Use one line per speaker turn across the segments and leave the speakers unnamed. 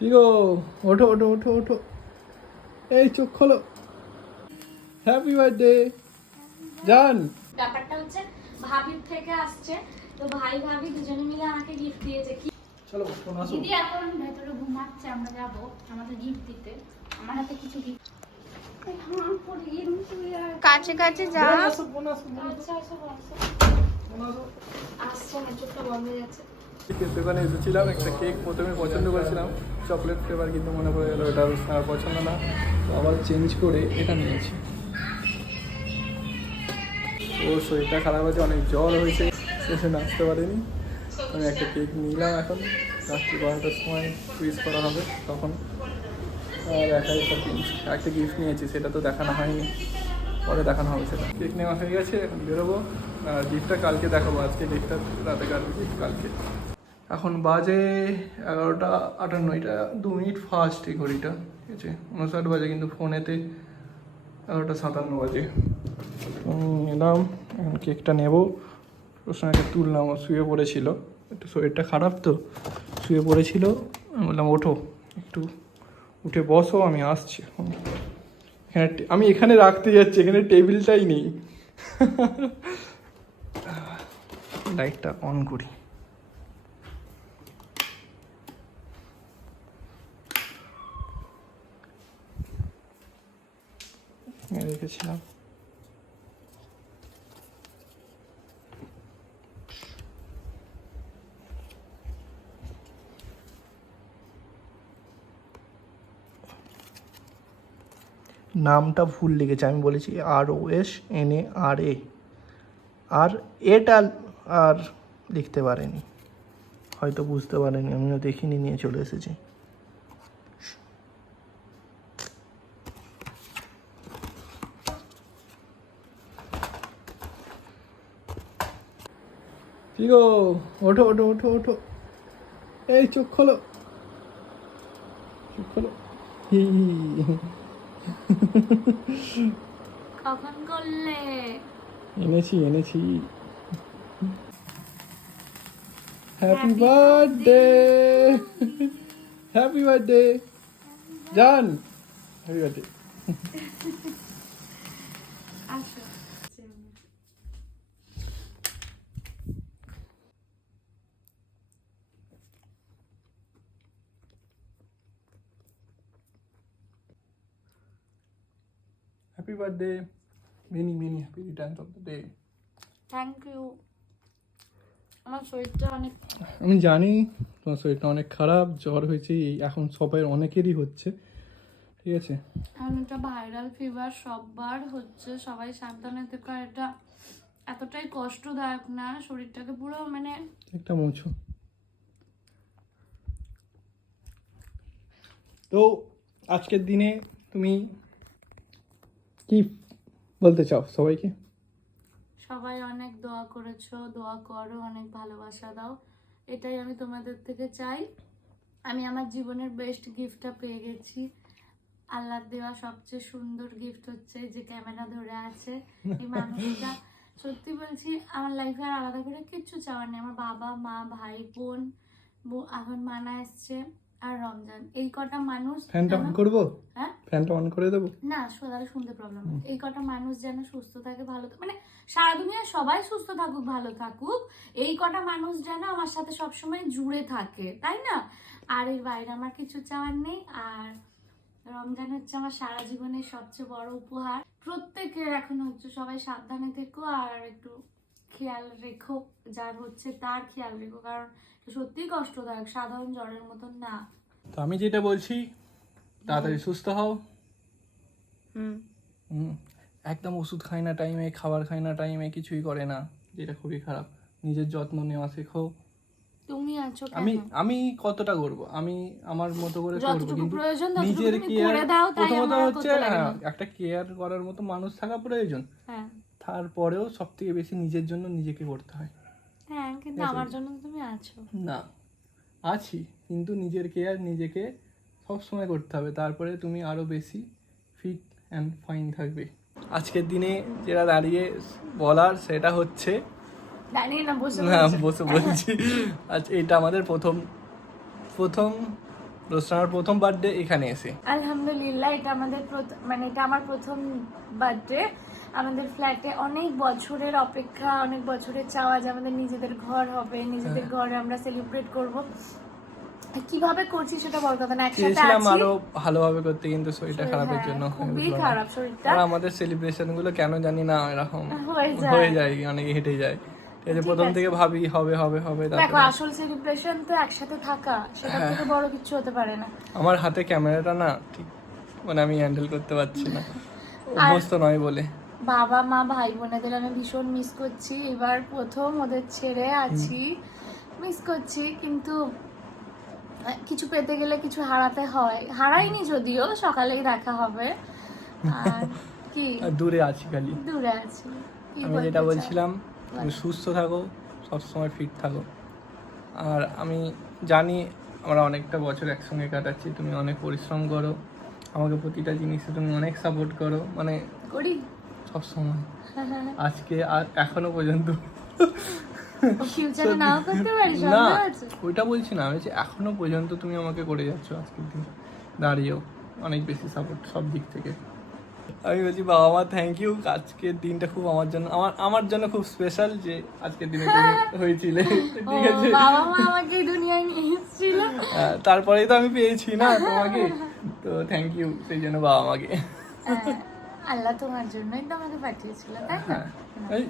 কি গো ওঠো ওঠো ওঠো ওঠো। এই চোখ খোলো। হ্যাপি বার্থডে জান।
ব্যাপারটা হচ্ছে ভাবির থেকে আসছে তো ভাই ভাবি দুজনে মিলে আমাকে গিফট দিয়েছে। কি
চলো ফোন আসো।
দিদি এখন ভেতরে ঘুমাচ্ছে আমরা যাব আমাদের গিফট দিতে। আমার হাতে কিছু গিফট
কাছে কাছে যা।
আসো আসো আসো,
আচ্ছা আচ্ছা
আসো।
আসছে না চোখটা বন্ধ হয়ে যাচ্ছে।
কেক দোকানে এসেছিলাম, একটা কেক প্রথমে পছন্দ করেছিলাম। চকলেট ফ্লেভার কিন্তু মনে পড়ে গেলো, এটা আমার পছন্দ না। তো আবার চেঞ্জ করে এটা নিয়েছি। ও শরীরটা খারাপ আছে, অনেক জ্বর হয়েছে শেষে নাচতে পারেনি। আমি একটা কেক নিলাম এখন, রাত্রি বারোটার সময় উইস করা হবে তখন। আর কিনছি একটা গিফট নিয়েছি, সেটা তো দেখানো হয়নি। পরে দেখানো হবে সেটা। কেক নেওয়া হয়ে গেছে, এখন বেরোবো। আর গিফটটা কালকে দেখাবো, আজকে গিফটটা রাতে gift কালকে। এখন বাজে এগারোটা আটান্ন এটা দু মিনিট ফাস্ট এই ঘড়িটা, ঠিক আছে? উনষাট বাজে কিন্তু ফোনেতে এগারোটা সাতান্ন বাজে। এলাম, এখন কেকটা নেব। প্রশ্নকে তুললাম, ও শুয়ে পড়েছিল। একটু শরীরটা খারাপ তো, শুয়ে পড়েছিল। আমি বললাম, ওঠো, একটু উঠে বসো, আমি আসছি এখন। এখানে আমি এখানে রাখতে যাচ্ছি, এখানে টেবিলটাই নেই। লাইটটা অন করি। রেখেছিলাম নামটা ভুল লিখেছে, আমি বলেছি আর ও এস এন এ আর এ আর এটা আর লিখতে পারেনি। হয়তো বুঝতে পারেনি, আমিও দেখিনি, নিয়ে চলে এসেছি। কি গো ওঠো ওঠো ওঠো ওঠো। এই চোখ খোলো। চোখ খোলো।
কখন করলে?
এনেছি এনেছি। হ্যাপি বার্থডে হ্যাপি বার্থডে জান হ্যাপি বার্থডে
আসো
happy birthday many many happy returns of the day
thank you আমার শরীরটা অনেক
আমি জানি তোমার শরীরটা অনেক খারাপ জ্বর হয়েছে এই এখন সবাই অনেকেরই হচ্ছে। ঠিক আছে?
এখন এটা ভাইরাল ফিভার সববার হচ্ছে। সবাই সাবধানে থেকো এটা এতটাই কষ্টদায়ক না শরীরটাকে পুরো মানে
একটা মুছো। তো আজকের দিনে তুমি কি বলতে চাও সবাইকে?
সবাই অনেক দোয়া করেছ, দোয়া করো, অনেক ভালোবাসা দাও। এটাই আমি তোমাদের থেকে চাই। আমি আমার জীবনের বেস্ট গিফটটা পেয়ে গেছি। আল্লাহ দেওয়া সবচেয়ে সুন্দর গিফট হচ্ছে যে ক্যামেরা ধরে আছে। এই মানুষটা, সত্যি বলছি, আমার লাইফে আর আলাদা করে কিচ্ছু চাওয়ার নেই। আমার বাবা, মা, ভাই, বোন এখন মানা এসছে। আর রমজান। এই কটা মানুষ
ফ্যানটা অন
যেন- হ্যাঁ?
ফ্যানটা অন করে দেবো?
না সোদারে শুনতে প্রবলেম এই কটা মানুষ যেন সুস্থ থাকে ভালো মানে সারা দুনিয়া সবাই সুস্থ থাকুক ভালো থাকুক। এই কটা মানুষ যেন আমার সাথে সবসময় জুড়ে থাকে তাই না? আর এর বাইরে আমার কিছু চাওয়ার নেই। আর রমজান হচ্ছে আমার সারা জীবনের সবচেয়ে বড় উপহার। প্রত্যেকের এখন হচ্ছে সবাই সাবধানে থেকো। আর একটু খেয়াল রেখো যার হচ্ছে তার খেয়াল রেখো কারণ এটা সত্যিই কষ্টদায়ক সাধারণ জ্বরের মতন না।
তো আমি যেটা বলছি তাড়াতাড়ি সুস্থ হও।
হুম।
একদম ওষুধ খায় না টাইমে খাবার খায় না টাইমে কিছুই করে না যেটা খুবই খারাপ। নিজের যত্ন নেওয়া শেখো।
তুমি আছো
আমি আমি কতটা করব? আমি আমার মতো করে করব কিন্তু
প্রয়োজন
নিজের কেয়ার
করে দাও, তাই
প্রথমত হচ্ছে হ্যাঁ, একটা কেয়ার করার মতো মানুষ থাকা প্রয়োজন।
হ্যাঁ।
তারপরেও সব থেকে বেশি নিজের জন্য নিজেকে করতে হয়।
হ্যাঁ কিন্তু আমার জন্য তুমি আছো।
না আছি কিন্তু নিজের কেয়ার নিজেকে সব সময় করতে হবে। তারপরে তুমি আরও বেশি ফিট অ্যান্ড ফাইন থাকবে। আজকের দিনে যেটা দাঁড়িয়ে বলার সেটা হচ্ছে
দাঁড়িয়ে না বসে
না বসে বলছি। আজ এটা আমাদের প্রথম প্রথম রোস্টানার প্রথম বার্থডে এখানে এসে।
আলহামদুলিল্লাহ এটা আমাদের মানে এটা আমার প্রথম বার্থডে আমাদের ফ্ল্যাটে অনেক বছরের অপেক্ষা অনেক বছরের চাওয়া যে আমাদের নিজেদের ঘর হবে নিজেদের
হ্যাঁ।
ঘরে আমরা সেলিব্রেট করব। কীভাবে করছি সেটা বড় কথা না একসাথে আছি।
আরও ভালোভাবে করতে কিন্তু শরীরটা খারাপের
হ্যাঁ,
জন্য
খুবই খারাপ শরীরটা।
আমাদের সেলিব্রেশনগুলো কেন জানি না এরকম
হয়ে যায়।
অনেক হেঁটে যায়। ঠিক প্রথম থেকে ভাবি হবে হবে হবে
দেখো আসল সেলিব্রেশন তো একসাথে থাকা সেটা
হ্যাঁ।
থেকে বড় কিছু হতে পারে না।
আমার হাতে ক্যামেরাটা না ঠিক মানে আমি হ্যান্ডেল করতে পারছি না। অভ্যস্ত নয় বলে।
বাবা মা ভাই বোনেদের আমি ভীষণ মিস করছি। এবার প্রথম ওদের ছেড়ে আছি। মিস করছি কিন্তু কিছু পেতে গেলে কিছু হারাতে হয়। হারাইনি যদিও সকালেই দেখা হবে। আর কি?
দূরে আছি খালি।
দূরে আছি।
আমি যেটা বলছিলাম তুমি সুস্থ থাকো সবসময় ফিট থাকো। আর আমি জানি আমরা অনেকটা বছর একসঙ্গে কাটাচ্ছি তুমি অনেক পরিশ্রম করো। আমাকে প্রতিটা জিনিসে তুমি অনেক সাপোর্ট করো। মানে
করি।
সবসময়। আজকে আর এখনও পর্যন্ত।
ফিউচারে নাও করতে পারি
না ওইটা বলছি না আমি বলছি এখনও পর্যন্ত তুমি আমাকে করে যাচ্ছ আজকের দিন। দাঁড়িয়েও অনেক বেশি সাপোর্ট সব দিক থেকে। আমি বলছি বাবা মা থ্যাংক ইউ আজকের দিনটা খুব আমার জন্য আমার আমার জন্য খুব স্পেশাল যে আজকের দিনে তুমি হয়েছিলে। ঠিক আছে?
বাবা মা আমাকে দুনিয়ায় নিয়ে এসেছিল।
হ্যাঁ, তারপরেই তো আমি পেয়েছি না তোমাকে। তো থ্যাংক ইউ সেই জন্য বাবা মাকে।
হ্যাঁ, আল্লাহ তোমার জন্যই তো আমাকে পাঠিয়েছিল তাই না?
হ্যাঁ এই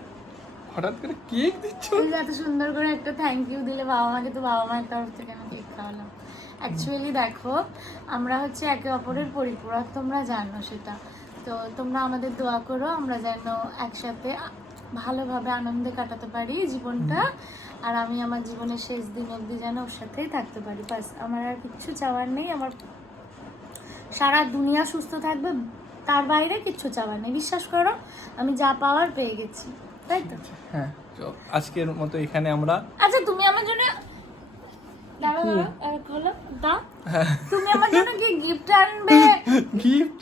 হঠাৎ করে কেক দিচ্ছ?
যে এত সুন্দর করে একটা থ্যাংক ইউ দিলে বাবা মাকে তো বাবা মায়ের তরফ থেকে আমি কেক খাওয়ালাম। অ্যাকচুয়ালি দেখো আমরা হচ্ছে একে অপরের পরিপূরক তোমরা জানো সেটা। তো তোমরা আমাদের দোয়া করো আমরা যেন একসাথে ভালোভাবে আনন্দে কাটাতে পারি জীবনটা। আর আমি আমার জীবনের শেষ দিন অবধি যেন ওর সাথেই থাকতে পারি। বাস আমার আর কিচ্ছু চাওয়ার নেই আমার সারা দুনিয়া সুস্থ থাকবে। তার বাইরে কিচ্ছু চাওয়ার নেই। বিশ্বাস করো আমি যা পাওয়ার পেয়ে গেছি। তাই তো?
হ্যাঁ। তো আজকের মতো এখানে আমরা
আচ্ছা তুমি আমার জন্য দাও। তুমি আমার জন্য কি গিফট আনবে?
গিফট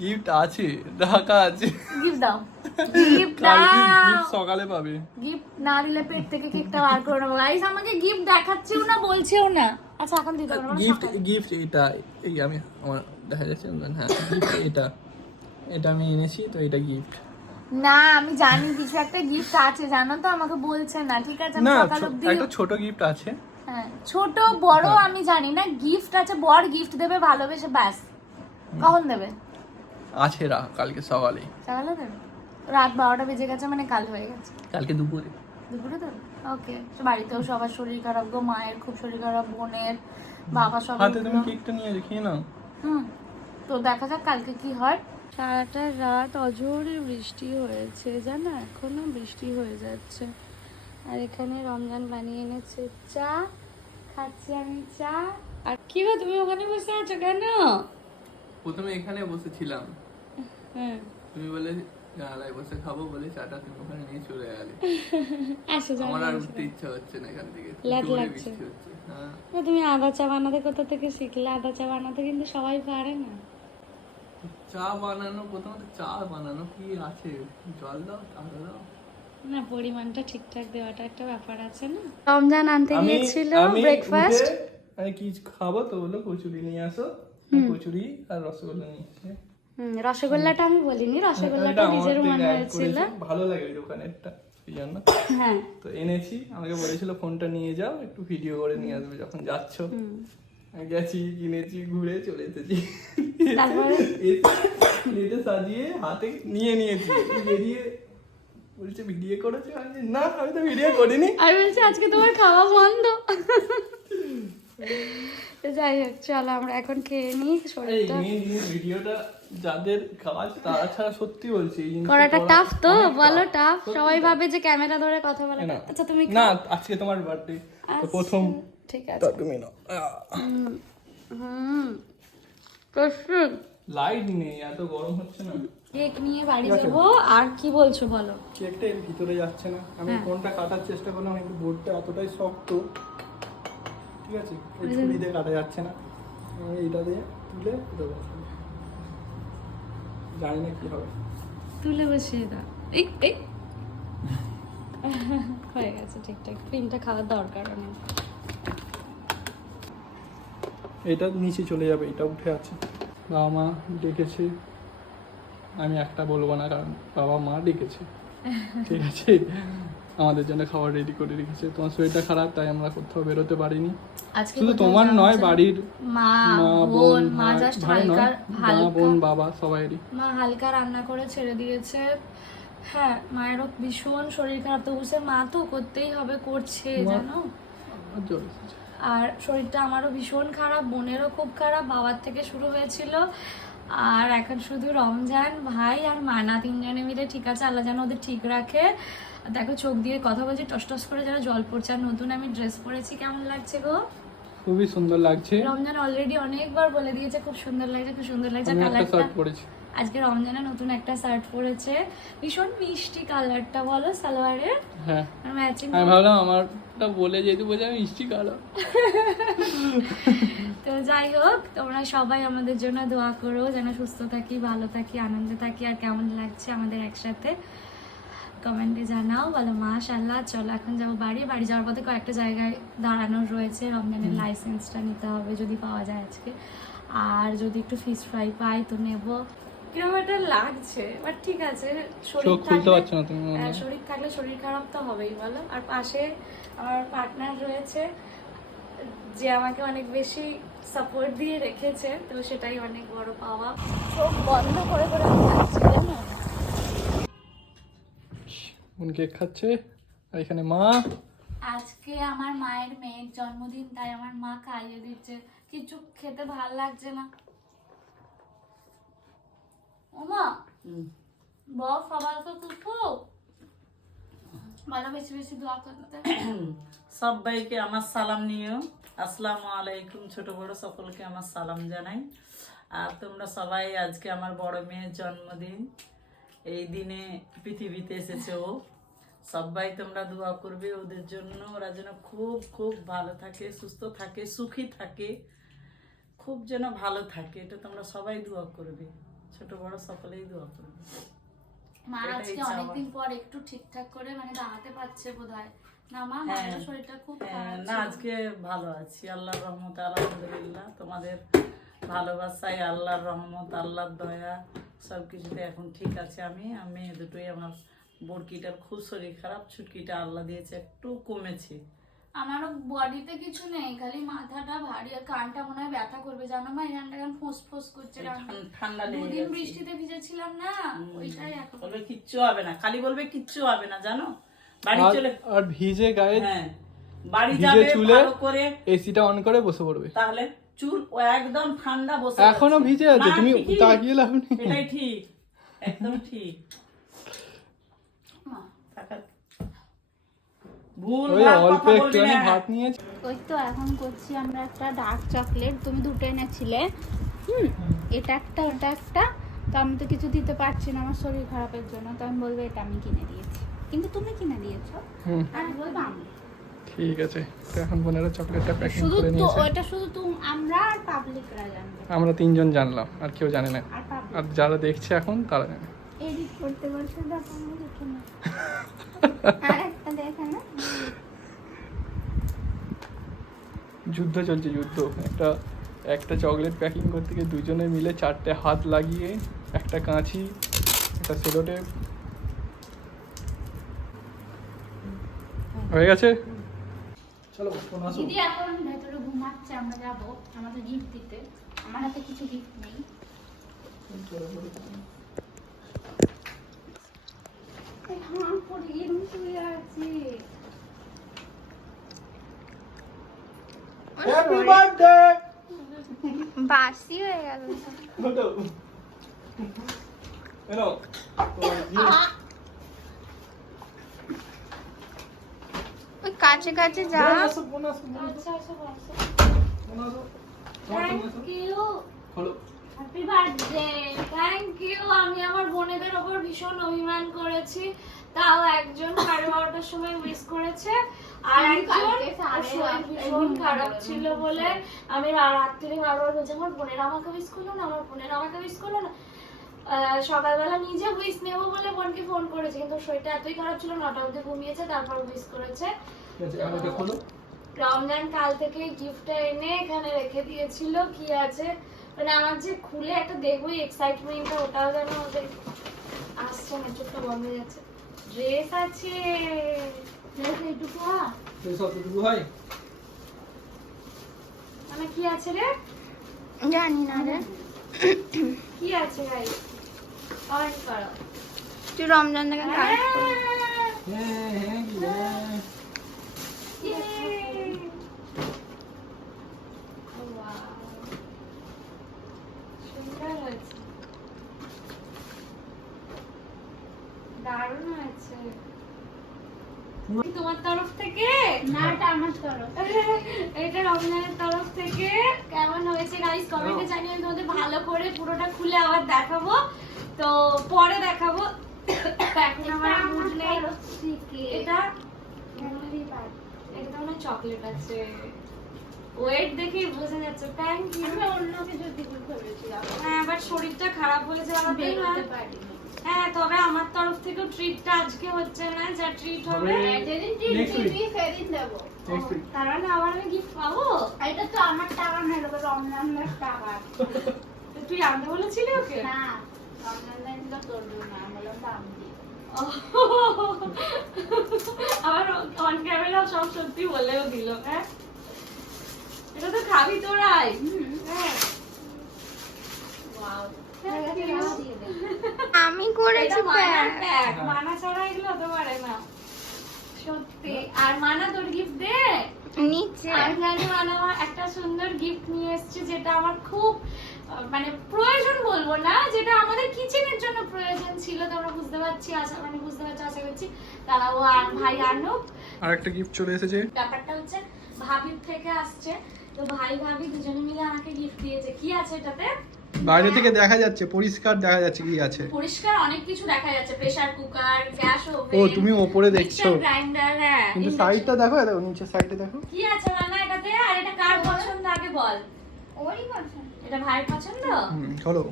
গিফট আছে ঢাকা আছে।
গিফট দাও। গিফট দাও।
সকালে পাবে।
গিফট না দিলে পেট থেকে কেকটা বার করে নেব গাইস আমাকে গিফট দেখাচ্ছেও না বলছেও না। আচ্ছা এখন দিতে
গিফট গিফট এটা এই আমি আমার দেখা যাচ্ছে হ্যাঁ এটা। এটা আমি এনেছি তো এটা গিফট
না আমি জানি কিছু একটা গিফট আছে জানো তো আমাকে বলছে না ঠিক আছে? আমি
না
সকাল
একটা ছোট গিফট আছে।
হ্যাঁ ছোট বড়
হ্যাঁ।
আমি জানি না গিফট আছে বড় গিফট দেবে ভালোবেসে ব্যাস। কখন দেবে?
আছে রা কালকে সকালে।
সকালে দেবে? রাত বারোটা বেজে গেছে মানে কাল হয়ে গেছে।
কালকে দুপুরে।
দুপুরে দেবে ওকে বাড়িতেও সবার শরীর খারাপ গো মায়ের খুব শরীর খারাপ বোনের বাবা সব
হাতে তুমি কেকটা নিয়ে দেখিয়ে নাও।
হুম তো দেখা যাক কালকে কি হয়। সারাটা রাত অঝোরে বৃষ্টি হয়েছে জানো? এখনও বৃষ্টি হয়ে যাচ্ছে। আর এখানে রমজান বানিয়ে এনেছে চা। খাচ্ছি আমি চা। আর কি গো তুমি ওখানে বসে আছো কেন?
প্রথমে এখানে বসেছিলাম।
হ্যাঁ
তুমি বলে জানালায় বসে খাব বলে চাটা তুমি ওখানে নিয়ে চলে গেলে।
আসো
আমার আর উঠতে ইচ্ছা হচ্ছে না এখান থেকে। জোরে
লাগছে।
হ্যাঁ।
তুমি আদা চা বানাতে কোথা থেকে শিখলে? আদা চা বানাতে কিন্তু সবাই পারে না।
চা বানানো প্রথমত চা বানানো। কি আছে? জল দাও আদা দাও।
না পরিমাণটা ঠিকঠাক দেওয়াটা একটা ব্যাপার আছে না? রমজান আনতে গিয়েছিল ব্রেকফাস্ট
আমি কি খাব তো বলল কচুরি নিয়ে আসো। কচুরি আর রসগোল্লা নিয়ে
হুম রসগোল্লাটা আমি বলিনি রসগোল্লাটা নিজের মনে হয়েছিল।
ভালো লাগে ওই দোকানেরটা এই জন্য।
হ্যাঁ।
তো এনেছি আমাকে বলেছিল ফোনটা নিয়ে যাও একটু ভিডিও করে নিয়ে আসবে যখন যাচ্ছ। গেছি কিনেছি ঘুরে চলে এসেছি।
তারপরে?
সাজিয়ে হাতে নিয়ে নিয়েছি। বেরিয়ে বলছে ভিডিও করেছে? আমি না আমি তো ভিডিও করিনি।
আমি বলছি আজকে তোমার খাওয়া বন্ধ। যাই হোক চলো আমরা এখন খেয়ে নিই শরীরটা।
ভিডিওটা যাদের কাজ তারা ছাড়া সত্যি বলছি
করাটা টাফ তো বলো টাফ সবাই ভাবে যে ক্যামেরা ধরে কথা বলা। আচ্ছা তুমি
না আজকে তোমার বার্থডে
আচ্ছা,
প্রথম
ঠিক আছে।
তুমি নাও।
হুম
লাইট নেই এত গরম হচ্ছে না।
কেক নিয়ে বাড়ি। যাব আর কি বলছো বলো?
কেকটা এর ভিতরে যাচ্ছে না। আমি
হ্যাঁ।
ফোনটা কাটার চেষ্টা করলাম কিন্তু বোর্ডটা এতটাই শক্ত। ঠিক আছে? এই ছুরি দিয়ে কাটা যাচ্ছে না। আমি এইটা দিয়ে তুলে দেবো। জানি না কি হবে।
তুলে বসিয়ে দাও। এই এই। হয়ে গেছে ঠিকঠাক। ক্রিমটা খাওয়ার দরকার নেই।
এটা নিচে চলে যাবে এটা উঠে আছে। বাবা মা ডেকেছে। আমি একটা বলব না কারণ বাবা মা ডেকেছে। ঠিক আছে? আমাদের জন্য খাবার রেডি করে রেখেছে। তোমার শরীরটা খারাপ তাই আমরা কোথাও বেরোতে পারিনি। শুধু তোমার নয় বাড়ির
মা বোন মা জাস্ট হালকা
মা বোন বাবা সবাইরই
মা হালকা রান্না করে ছেড়ে দিয়েছে। হ্যাঁ মায়েরও ভীষণ শরীর খারাপ। তো বুঝছে মা তো করতেই হবে করছে জানো?
আর
শরীরটা আমারও ভীষণ খারাপ বোনেরও খুব খারাপ বাবার থেকে শুরু হয়েছিল। আর এখন শুধু রমজান ভাই আর মানা তিনজনে মিলে ঠিক আছে আল্লাহ যেন ওদের ঠিক রাখে। দেখো চোখ দিয়ে কথা বলছি টস টস করে যারা জল পড়ছে আর নতুন আমি ড্রেস পরেছি কেমন লাগছে গো?
খুবই সুন্দর লাগছে।
রমজান অলরেডি অনেকবার বলে দিয়েছে খুব সুন্দর লাগছে খুব সুন্দর লাগছে। কালারটা আজকে রমজানে নতুন একটা শার্ট পরেছে। ভীষণ মিষ্টি কালারটা বলো সালোয়ারের?
হ্যাঁ।
ম্যাচিং
আমি ভাবলাম আমারটা বলে যেহেতু বোঝা আমি মিষ্টি কালো
তো যাই হোক তোমরা সবাই আমাদের জন্য দোয়া করো যেন সুস্থ থাকি ভালো থাকি আনন্দে থাকি আর কেমন লাগছে আমাদের একসাথে? কমেন্টে জানাও বলো মাশাল্লাহ চলো এখন যাব বাড়ি। বাড়ি যাওয়ার পথে কয়েকটা জায়গায় দাঁড়ানোর রয়েছে রমজানের লাইসেন্সটা নিতে হবে যদি পাওয়া যায় আজকে। আর যদি একটু ফিশ ফ্রাই পাই তো নেব। একটা লাগছে বাট ঠিক আছে
না। হ্যাঁ,
শরীর থাকলে শরীর খারাপ তো হবেই বলো। আর পাশে আমার পার্টনার রয়েছে যে আমাকে অনেক বেশি সাপোর্ট দিয়ে রেখেছে তো সেটাই অনেক বড় পাওয়া। চোখ বন্ধ করে করে জানো?
কেক খাচ্ছে? আর এখানে মা?
আজকে আমার মায়ের মেয়ের জন্মদিন তাই আমার মা খাইয়ে দিচ্ছে। কিছু খেতে ভালো লাগছে না। ওমা বল সবাইকে কিছু ভালো বেশি বেশি দোয়া করতে।
সবাইকে আমার সালাম নিও। আসসালামু আলাইকুম ছোট বড় সকলকে আমার সালাম জানাই। আর তোমরা সবাই আজকে আমার বড় মেয়ের জন্মদিন। এই দিনে পৃথিবীতে এসেছে ও। সবাই তোমরা দোয়া করবে ওদের জন্য। ওরা যেন খুব খুব ভালো থাকে, সুস্থ থাকে, সুখী থাকে, খুব যেন ভালো থাকে। এটা তোমরা সবাই দোয়া করবে। ছোট বড় সকলেই দোয়া করবে।
মা আজকে অনেকদিন পর একটু ঠিকঠাক করে মানে দাঁড়াতে পারছে বোধহয়। না মা
হ্যাঁ।
মায়ের শরীরটা খুব
হ্যাঁ,
খারাপ
না আজকে ভালো আছি আল্লাহর রহমতে আলহামদুলিল্লাহ। তোমাদের ভালোবাসায় আল্লাহর রহমত আল্লাহর দয়া সব কিছুতে এখন ঠিক আছে আমি। আমি দুটোই আমার বড়কিটার খুব শরীর খারাপ ছুটকিটা আল্লাহ দিয়েছে একটু কমেছে।
আমারও বডিতে কিছু নেই খালি মাথাটা ভারী আর কানটা মনে হয় ব্যথা করবে। জানো মা এখানটা কেমন ফোঁস ফোঁস করছে
ঠান্ডা লেগে
দুদিন বৃষ্টিতে ভিজেছিলাম না ওইটাই এখন।
বলবে কিচ্ছু হবে না খালি বলবে কিচ্ছু হবে না জানো? বাড়ি চলে
আর ভিজে গায়ে
হ্যাঁ বাড়ি যাবে ভালো করে।
এসিটা অন করে বসে পড়বে।
তাহলে চুল একদম ঠান্ডা বসে এখনও
ভিজে আছে তুমি তাকিয়ে লাভ নেই।
এটাই ঠিক একদম ঠিক
মা,
টাকা- ভুল
ওই অল্প একটুখানি ভাত নিয়েছি
ওই তো এখন করছি আমরা একটা ডার্ক চকলেট তুমি দুটো এনেছিলে। হুম এটা একটা ওটা একটা। তো আমি তো কিছু দিতে পারছি না আমার শরীর খারাপের জন্য। তো আমি বলব এটা আমি কিনে দিয়েছি। কিন্তু তুমি কিনে দিয়েছ। আর বলব আমি।
ঠিক আছে তো এখন বোনেরা চকলেটটা প্যাকিং
শুধু
করে
তো
নিয়েছে।
ওটা শুধু তুমি আমরা আর পাবলিকরা জানবে।
আমরা তিনজন জানলাম আর কেউ জানে না।
আর
যারা দেখছে এখন তারা জানে।
এডিট করতে করতে দেখো আমি দেখে না।
যুদ্ধ চলছে যুদ্ধ। একটা একটা চকলেট প্যাকিং করতে গিয়ে দুজনে মিলে চারটে হাত লাগিয়ে একটা কাঁচি একটা সেলোটেপ। হয়ে গেছে? চলো ফোন আসো।
দিদি এখন ভেতরে ঘুমাচ্ছে আমরা যাব আমাদের গিফট দিতে। আমার হাতে কিছু গিফট নেই। এই হাঁ পড়ে গিয়ে শুয়ে আছি।
হ্যাপি বার্থডে
বাসি হয়ে গেল
এনো তোমার gift।
ওই কাছে কাছে যা।
ফোন আসো, ফোন আসো, ফোন আসো,
আচ্ছা আচ্ছা। Thank you happy birthday thank you আমি আমার বোনেদের ওপর ভীষণ অভিমান করেছি। তাও একজন সাড়ে বারোটার সময় উইস করেছে আর একজন খারাপ ছিল বলে আমি বারবার বলছি আমার বোনের আমাকে উইস করল না আমার বোনের আমাকে উইস করল না। সকালবেলা নিজে উইস নেব বলে বোনকে ফোন করেছে কিন্তু শরীরটা এতই খারাপ ছিল নটা অবধি ঘুমিয়েছে তারপর উইস করেছে।
ঠিক আছে, এখন এটা খোলো
রমজান কাল থেকে গিফটটা এনে এখানে রেখে দিয়েছিল কি আছে? মানে আমার যে খুলে একটা দেখবোই এক্সাইটমেন্টটা ওটাও যেন ওদের আসছে না চোখটা বন্ধ হয়ে যাচ্ছে। ড্রেস আছে। ড্রেস এইটুকু হয়
ড্রেস অতটুকু হয়?
মানে কি আছে রে?
জানি না রে।
কি আছে ভাই? কমেন্ট করো।
তুই রমজান থেকে
হ্যাঁ হ্যাঁ কি রে?
Yay! Wow. সুন্দর হয়েছে দারুণ হয়েছে তোমার তরফ থেকে
না এটা আমার তরফ।
এটা রমজানের তরফ থেকে। কেমন হয়েছে গাইস কমেন্টে জানিয়ে আমি তোমাদের ভালো করে পুরোটা খুলে আবার দেখাবো। তো পরে দেখাবো। এখন আমার মুড নেই। এটা এটা মানে চকলেট আছে। ওয়েট দেখেই বোঝা যাচ্ছে। থ্যাংক ইউ
আমি অন্য কিছু ভেবেছিলাম
হ্যাঁ বাট শরীরটা খারাপ হয়ে যাওয়াতে
পারিনি।
হ্যাঁ তবে আমার তরফ থেকেও ট্রিটটা আজকে হচ্ছে না যা ট্রিট হবে।
যেদিন
week.
দিবি সেদিন দেবো.
তার মানে আবার আমি গিফট পাবো?
এটা তো আমার টাকা না এটা তো রমজানের টাকা।
তুই আনতে বলেছিলি ওকে?
না রমজানের তো তোর জন্য আমি বললাম
আবার অন ক্যামেরা সব সত্যি বলেও দিল হ্যাঁ? এটা তো খাবি তোরাই। হ্যাঁ।
ওয়াও. আমি
মানার প্যাক মানা ছাড়া এগুলো হতে পারে না। সত্যি। আর মানা তোর গিফট দে।
নিচে।
আমি জানি মানা একটা সুন্দর গিফট নিয়ে এসেছে যেটা আমার খুব মানে প্রয়োজন বলব না যেটা আমাদের কিচেনের জন্য প্রয়োজন ছিল তোমরা বুঝতে পারছি আশা মানে বুঝতে পারছি আশা করছি তারাও আর ভাই আনুক।
আর একটা গিফট চলে এসেছে।
ব্যাপারটা হচ্ছে ভাবির থেকে আসছে তো ভাই ভাবি দুজনে মিলে আমাকে গিফট দিয়েছে। কি আছে এটাতে?
বাইরে থেকে দেখা যাচ্ছে পরিষ্কার দেখা যাচ্ছে কি আছে।
পরিষ্কার অনেক কিছু দেখা যাচ্ছে প্রেসার কুকার গ্যাস ওভেন
ও তুমি ওপরে দেখছ।
গ্রাইন্ডার হ্যাঁ
কিন্তু সাইডটা দেখো দেখো নিচের সাইডে দেখো।
কি আছে রান্না এটাতে? আর এটা কার পছন্দ? আগে বল।
ওই পছন্দ।
এটা ভাইয়ের পছন্দ?
হুম চলো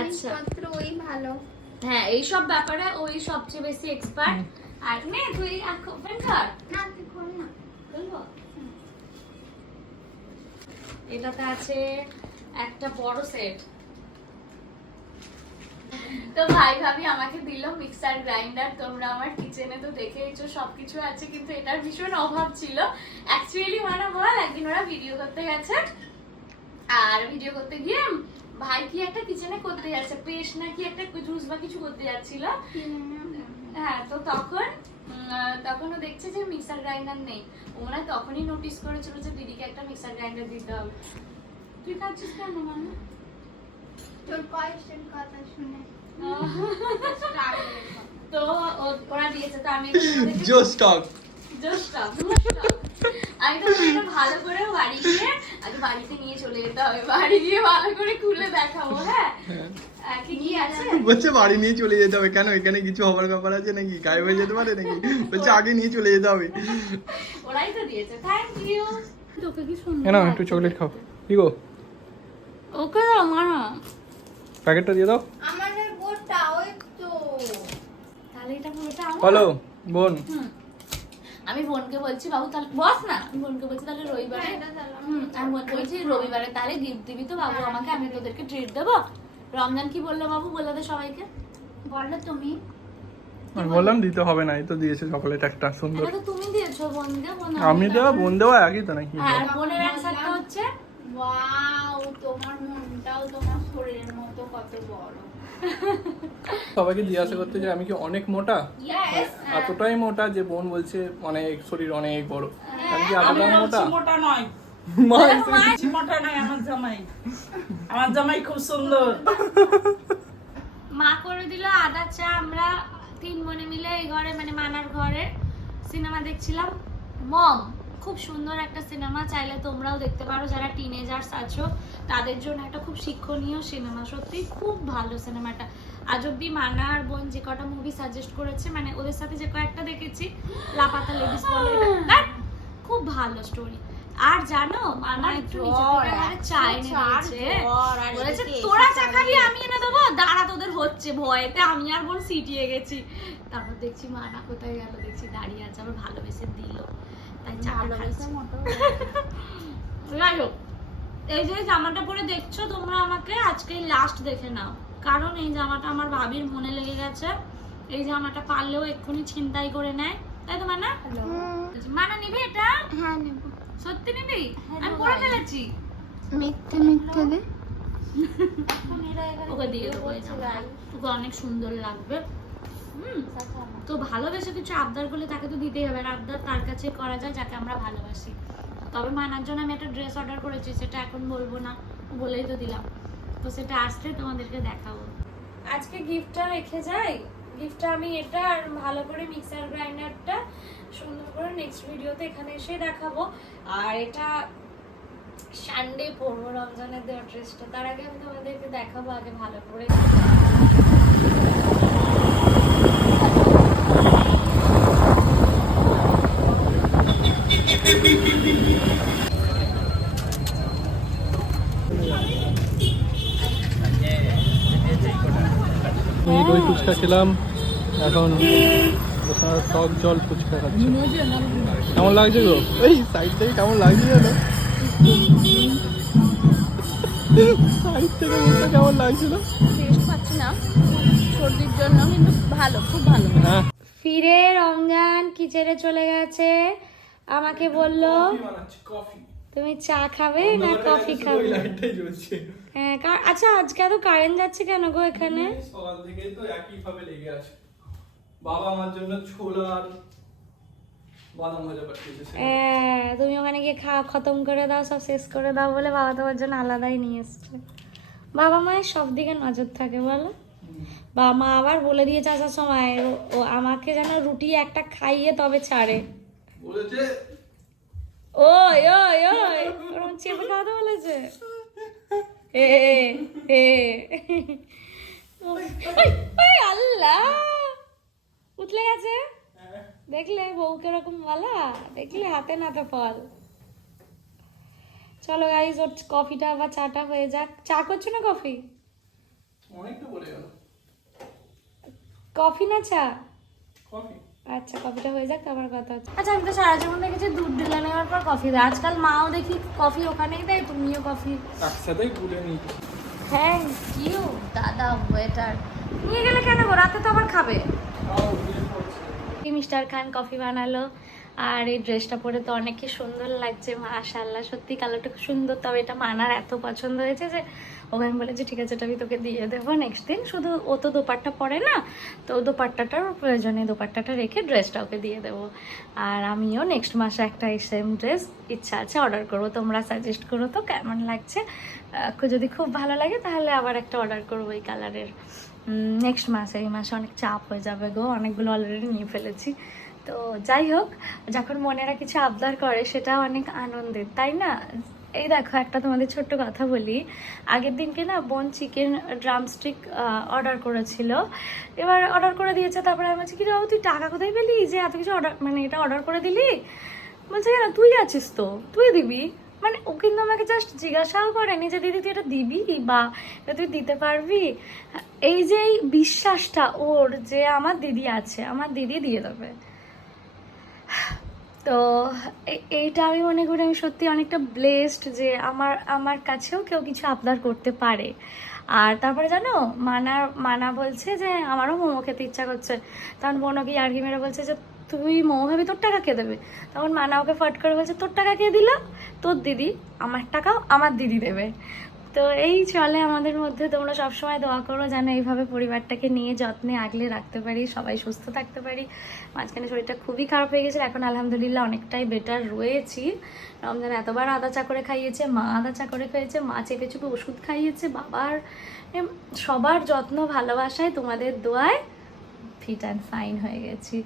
আচ্ছা
জিনিসপত্র ওই ভালো।
হ্যাঁ এই সব ব্যাপারে ওই সবচেয়ে বেশি এক্সপার্ট আর নে তুই ওপেন কর।
না তুই খোল না।
খুলবো? এটাতে আছে একটা বড় সেট তো ভাই ভাবি আমাকে দিল মিক্সার গ্রাইন্ডার তোমরা আমার কিচেনে তো দেখেইছো সবকিছু আছে কিন্তু এটার ভীষণ অভাব ছিল। অ্যাকচুয়ালি মানে বল একদিন ওরা ভিডিও করতে গেছে। আর ভিডিও করতে গিয়ে ভাই কি একটা কিচেনে করতে যাচ্ছে পেস্ট নাকি একটা জুস বা কিছু করতে যাচ্ছিল। হ্যাঁ তো তখন উম, আহ, তখন ও দেখছে যে মিক্সার গ্রাইন্ডার নেই। ও হয় তখনই নোটিস করেছিল যে দিদিকে একটা মিক্সার গ্রাইন্ডার দিতে হবে। তুই খাচ্ছিস কেন মানে
তোর কয়েকজন কথা শুনে।
তো ওরা দিয়েছে তো আমি এটা তোমাদেরকে-
জো স্টক
Just stop, just stop. আমি তো এটা ভালো করে বাড়ি গিয়ে আগে বাড়িতে নিয়ে চলে যেতে হবে বাড়ি গিয়ে ভালো করে খুলে দেখাবো হ্যাঁ? কি আছে?
বলছে বাড়ি নিয়ে চলে যেতে হবে। কেন? এখানে কিছু হবার ব্যাপার আছে নাকি? গায়ে হয়ে যেতে পারে নাকি? বলছে আগে নিয়ে চলে যেতে হবে।
ওরাই তো দিয়েছে। থ্যাংক ইউ
তোকে কি সুন্দর
কেন একটু চকলেট খাও। কি গো
ওকে মানা
প্যাকেটটা দিয়ে দাও।
আমাদের গোটা ওই তো।
তাহলে এটা পুরোটা আমার?
হ্যালো বোন।
আমি বোনকে বলছি বাবু তাহলে বস না? বোনকে বলছি তাহলে রবিবারে হুম, আমি বলছি রবিবারে তাহলে গিফট দিবি তো বাবু আমাকে আমি তোদেরকে ট্রিট দেবো? রমজান কি বলল বাবু? বলে দে সবাইকে।
বলো তুমি।
আমি বললাম দিতে হবে না এই তো দিয়েছে চকলেট একটা সুন্দর।
এটা তো তুমি দিয়েছ বোন দিয়ে বোন
আমি দেওয়া বোন দেওয়া একই তো নাকি?
আর বোনের অ্যান্সারটা হচ্ছে
ওয়াও তোমার মনটাও তোমার শরীরের মতো কত বড়।
সবাইকে জিজ্ঞাসা করতে যে আমি কি অনেক মোটা? এতটাই মোটা যে বোন বলছে অনেক শরীর অনেক বড়। আমি কি এতটা মোটা?
মোটা নয়।
মা
মোটা নয় আমার জামাই। আমার জামাই খুব সুন্দর।
মা করে দিল আদা চা আমরা তিন বোনে মিলে এই ঘরে মানে মানার ঘরে সিনেমা দেখছিলাম। মম। খুব সুন্দর একটা সিনেমা চাইলে তোমরাও দেখতে পারো। যারা টিনেজার্স আছো তাদের জন্য একটা খুব শিক্ষণীয় সিনেমা। সত্যি খুব ভালো সিনেমাটা। আজ অব্দি মানা আর বোন যে কটা মুভি সাজেস্ট করেছে মানে ওদের সাথে যে কয়েকটা দেখেছি লাপাতা লেডিস বলে খুব ভালো স্টোরি আর জানো মানা একটু বলেছে তোরা চা খাবি আমি এনে দেবো। দাঁড়া তোদের হচ্ছে ভয়েতে আমি আর বোন সিটিয়ে গেছি। তারপর দেখছি মানা কোথায় গেল দেখছি দাঁড়িয়ে আছে আবার ভালোবেসে দিল। তাই চাটা
মোটো
যাই হোক এই যে জামাটা পরে দেখছ তোমরা আমাকে আজকে লাস্ট দেখে নাও। কারণ এই জামাটা আমার ভাবির মনে লেগে গেছে। এই জামাটা পারলেও এক্ষুনি ছিনতাই করে নেয়। তাই তো মানা? মানা নিবি এটা?
হ্যাঁ নেব।
সত্যি নিবি?
হ্যাঁ,
আমি পরে ফেলেছি।
মিথ্যে মিথ্যে দে।
ওকে দিয়ে দেবো। তোকে অনেক সুন্দর লাগবে। তো ভালোবেসে কিছু আবদার করলে তাকে তো দিতেই হবে আর আবদার তার কাছে করা যায় যাকে আমরা ভালোবাসি। তবে মানার জন্য আমি একটা ড্রেস অর্ডার করেছি সেটা এখন বলব না বলেই তো দিলাম। তো সেটা আসলে তোমাদেরকে দেখাবো। আজকে গিফটটা রেখে যাই। গিফটটা আমি এটা আর ভালো করে মিক্সার গ্রাইন্ডারটা সুন্দর করে নেক্সট ভিডিওতে এখানে এসে দেখাবো। আর এটা সানডে পরবো রমজানের দেওয়া ড্রেসটা তার আগে আমি তোমাদেরকে দেখাবো আগে ভালো করে
আমি দই ফুচকা খেলাম। এখন টক জল ফুচকা খাচ্ছি। কেমন লাগছে গো? এই সাইড থেকে কেমন লাগছে জানো? সাইড থেকে কেমন লাগছিল
টেস্ট পাচ্ছি না। সর্দির জন্য কিন্তু ভালো খুব ভালো।
হ্যাঁ।
ফিরে রমজান কিচেনে চলে গেছে? আমাকে বলল তুমি চা খাবে না কফি খাবে? হ্যাঁ কার- আচ্ছা আজকে এত কারেন্ট যাচ্ছে কেন গো এখানে?
সকাল থেকেই তো একই ভাবে লেগে আছে। বাবা আমার জন্য ছোলা আর বাদাম ভাজা পাঠিয়েছে
হ্যাঁ তুমি ওখানে গিয়ে খাওয়া খতম করে দাও সব শেষ করে দাও বলে বাবা তোমার জন্য আলাদাই নিয়ে এসছে। বাবা মায়ের সব দিকে নজর থাকে বলো। বাবা মা আবার বলে দিয়েছে আসার সময় ও আমাকে যেন রুটি একটা খাইয়ে তবে ছাড়ে।
বলেছে?
ওই ওই ওই ওরকম চেপে খাওয়াতে বলেছে। এ এ আল্লাহ! উঠলে গেছে। দেখলে বউ কীরকম বলা দেখলে হাতে নাতে ফল। চলো গাইজ ওর কফিটা বা চাটা হয়ে যাক। চা করছ না কফি? কফি না চা?
কফি।
আচ্ছা কফিটা হয়ে যাক আবার কথা হচ্ছে। আচ্ছা আমি তো সারা জীবন দেখেছি দুধ ঢেলে নেওয়ার পর কফি দেয়। আজকাল মাও দেখি কফি ওখানেই দেয় তুমিও কফি।
একসাথেই গুলে নিই
থ্যাংক ইউ দাদা ওয়েটার নিয়ে গেলে কেন গো? রাতে তো আবার খাবে। মিস্টার খান কফি বানালো। আর এই ড্রেসটা পরে তো অনেকই সুন্দর লাগছে মাশাল্লাহ সত্যি কালারটা খুব সুন্দর। তবে এটা মানার এত পছন্দ হয়েছে যে ওকে আমি বলেছি, ঠিক আছে, এটা আমি তোকে দিয়ে দেবো নেক্সট দিন। শুধু ও তো দোপাট্টা পরে না, তো দোপাট্টাটার প্রয়োজনে দোপাট্টাটা রেখে ড্রেসটা ওকে দিয়ে দেবো। আর আমিও নেক্সট মাসে একটা এই সেম ড্রেস ইচ্ছা আছে অর্ডার করব। তোমরা সাজেস্ট করো তো কেমন লাগছে। যদি খুব ভালো লাগে তাহলে আবার একটা অর্ডার করব এই কালারের নেক্সট মাসে, এই মাসে অনেক চাপ হয়ে যাবে গো, অনেকগুলো অলরেডি নিয়ে ফেলেছি। তো যাই হোক যখন মনেরা কিছু আবদার করে সেটা অনেক আনন্দের তাই না? এই দেখো একটা তোমাদের ছোট্ট কথা বলি। আগের দিনকে না বোন চিকেন ড্রামস্টিক অর্ডার করেছিল। এবার অর্ডার করে দিয়েছে তারপরে আমি বলছি কি বাবু, তুই টাকা কোথায় পেলি যে এত কিছু অর্ডার মানে এটা অর্ডার করে দিলি? বলছে কেন? তুই আছিস তো তুই দিবি? মানে ও কিন্তু আমাকে জাস্ট জিজ্ঞাসাও করেনি যে দিদি তুই এটা দিবি বা তুই দিতে পারবি? এই যে এই বিশ্বাসটা ওর যে আমার দিদি আছে আমার দিদি দিয়ে দেবে। তো এইটা আমি মনে করি আমি সত্যি অনেকটা ব্লেসড যে আমার আমার কাছেও কেউ কিছু আবদার করতে পারে। আর তারপরে জানো, মানা মানা বলছে যে আমারও মোমো খেতে ইচ্ছা করছে। তখন বোন ওকে ইয়ার্কি মেরে বলছে যে তুই মোমো খাবি তোর টাকা কে দেবে? তখন মানা ওকে ফট করে বলছে, তোর টাকা কে দিল? তোর দিদি, আমার টাকাও আমার দিদি দেবে। তো এই চলে আমাদের মধ্যে। তোমরা সবসময় দোয়া করো যেন এইভাবে পরিবারটাকে নিয়ে যত্নে আগলে রাখতে পারি, সবাই সুস্থ থাকতে পারি। মাঝখানে শরীরটা খুবই খারাপ হয়ে গেছে এখন আলহামদুলিল্লাহ অনেকটাই বেটার রয়েছি। রমজান এতবার আদা চা করে খাইয়েছে, মা আদা চা করে খাইয়েছে, মা চেপে চেপে ওষুধ খাইয়েছে, বাবার সবার যত্ন ভালোবাসায় তোমাদের দোয়ায় ফিট অ্যান্ড ফাইন হয়ে গেছি।